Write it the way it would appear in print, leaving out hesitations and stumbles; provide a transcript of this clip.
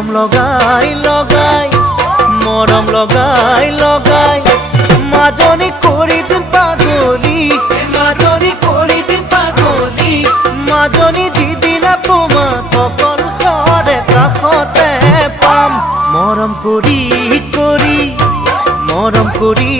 মৰম লগাই লগাই মৰম লগাই লগাই মাজনী কৰি দিম পাগলী মাজনী কৰি দিম পাগলী মাজনী যিদিনা তোমাক অকল ঘৰে কাষতে পাম মৰম কৰি কৰি মৰম কৰি